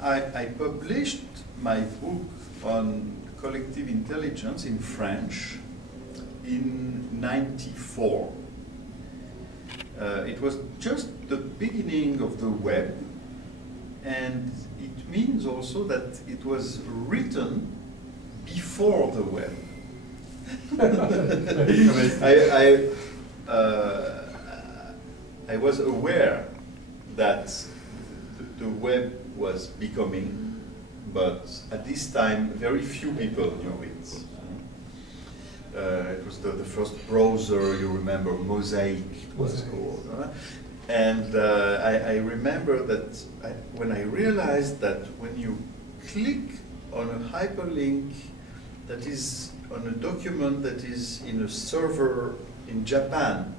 I published my book on collective intelligence in French in '94. It was just the beginning of the web, and it means also that it was written before the web. I was aware that the web was becoming, but at this time very few people knew it. It was the first browser, you remember, Mosaic it was called. And I remember that when I realized that when you click on a hyperlink that is on a document that is in a server in Japan,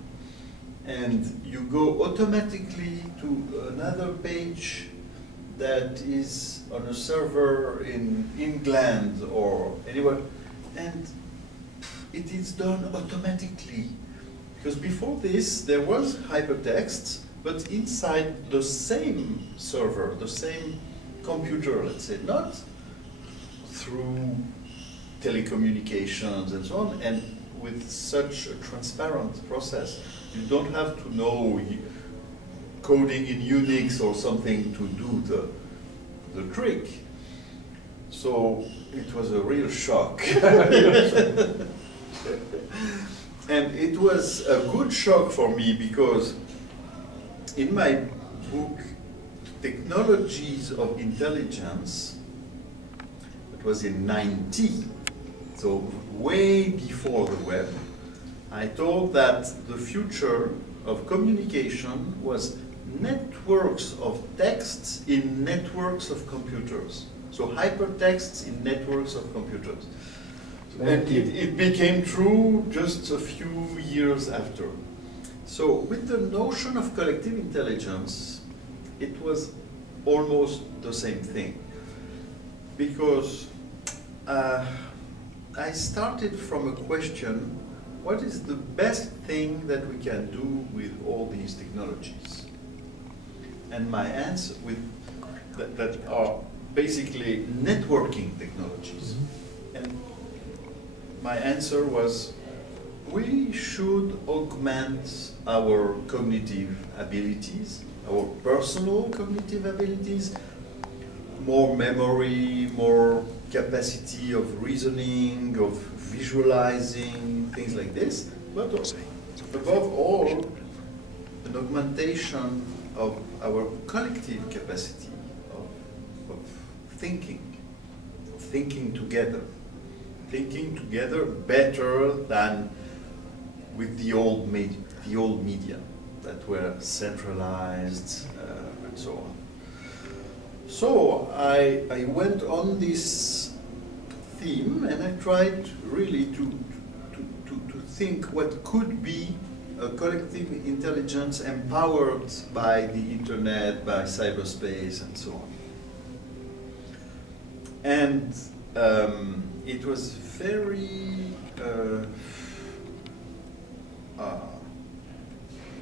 and you go automatically to another page that is on a server in England or anywhere, and it is done automatically. Because before this, there was hypertext, but inside the same server, the same computer, let's say, not through telecommunications and so on, and with such a transparent process, you don't have to know coding in Unix or something to do the trick. So it was a real shock. And it was a good shock for me because in my book, Technologies of Intelligence, it was in '90, so way before the web, I told that the future of communication was networks of texts in networks of computers. So hypertexts in networks of computers. And it became true just a few years after. So with the notion of collective intelligence, it was almost the same thing. Because I started from a question, what is the best thing that we can do with all these technologies? And my answer that are basically networking technologies. And my answer was, we should augment our cognitive abilities, our personal cognitive abilities, more memory, more capacity of reasoning, of visualizing, things like this, but above all, an augmentation of our collective capacity of thinking together. Thinking together better than with the old media that were centralized and so on. So I went on this theme and I tried really to think what could be a collective intelligence empowered by the internet, by cyberspace and so on. And it was very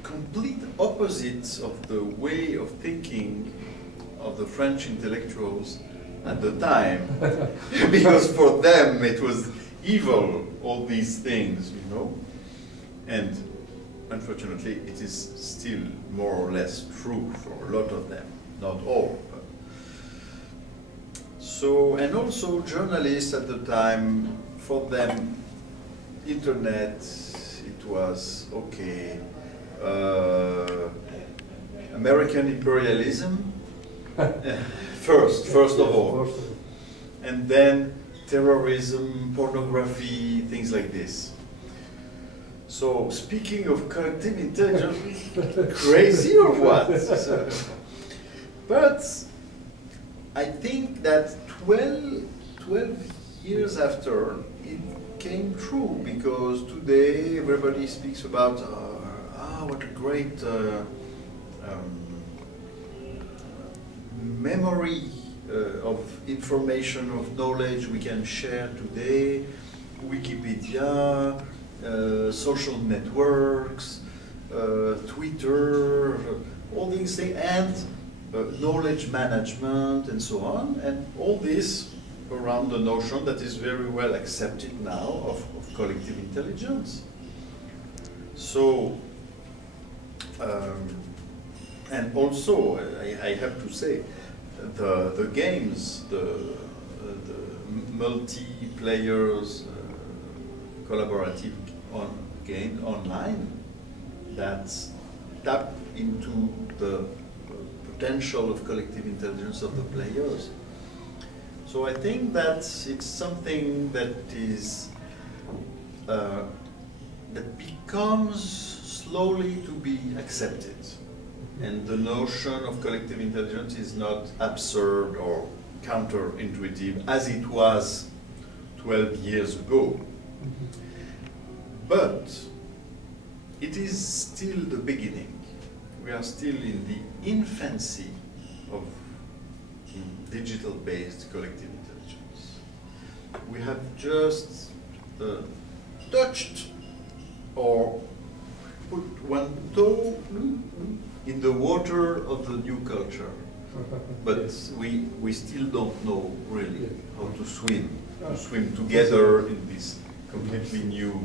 complete opposites of the way of thinking of the French intellectuals at the time. Because for them it was evil, all these things, you know. And unfortunately it is still more or less true for a lot of them, not all. So, and also journalists at the time, for them, internet, it was, okay, American imperialism, first of all, and then terrorism, pornography, things like this. So, speaking of collective intelligence, crazy or what? So, but I think that 12 years after, it came true, because today everybody speaks about, what a great memory of information, of knowledge we can share today, Wikipedia, social networks, Twitter, all these things, and knowledge management and so on, and all this around the notion that is very well accepted now of collective intelligence. So, and also, I have to say, the games, the multiplayers, collaborative game online that tap into the potential of collective intelligence of the players. So I think that it's something that is that becomes slowly to be accepted, and the notion of collective intelligence is not absurd or counterintuitive as it was 12 years ago. But it is still the beginning. We are still in the infancy of digital-based collective intelligence. We have just touched or put one toe in the water of the new culture, but we still don't know really how to swim together in this completely new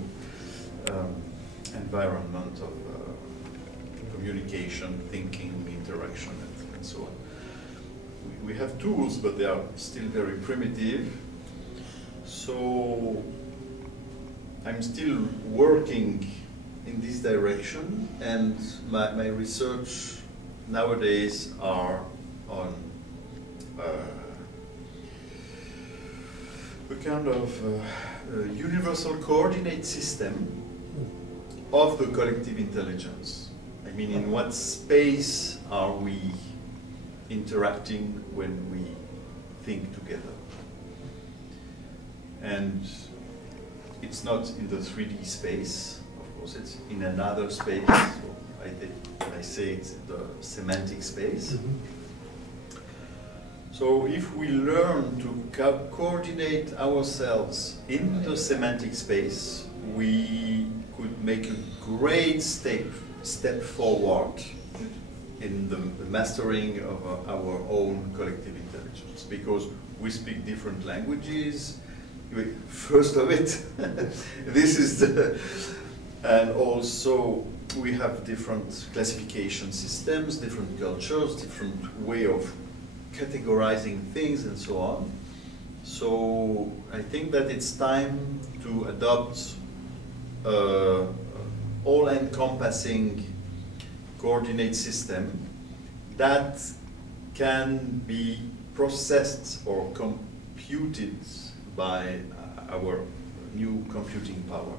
environment of communication, thinking, interaction, and so on. We have tools, but they are still very primitive. So I'm still working in this direction, and my research nowadays are on a kind of universal coordinate system of the collective intelligence. I mean, in what space are we interacting when we think together? And it's not in the 3D space, of course, it's in another space. So I say it's the semantic space. So if we learn to coordinate ourselves in the semantic space, we could make a great step forward in the mastering of our own collective intelligence, because we speak different languages. First of it, this is the, and also we have different classification systems, different cultures, different way of categorizing things and so on. So I think that it's time to adopt all-encompassing coordinate system that can be processed or computed by our new computing power.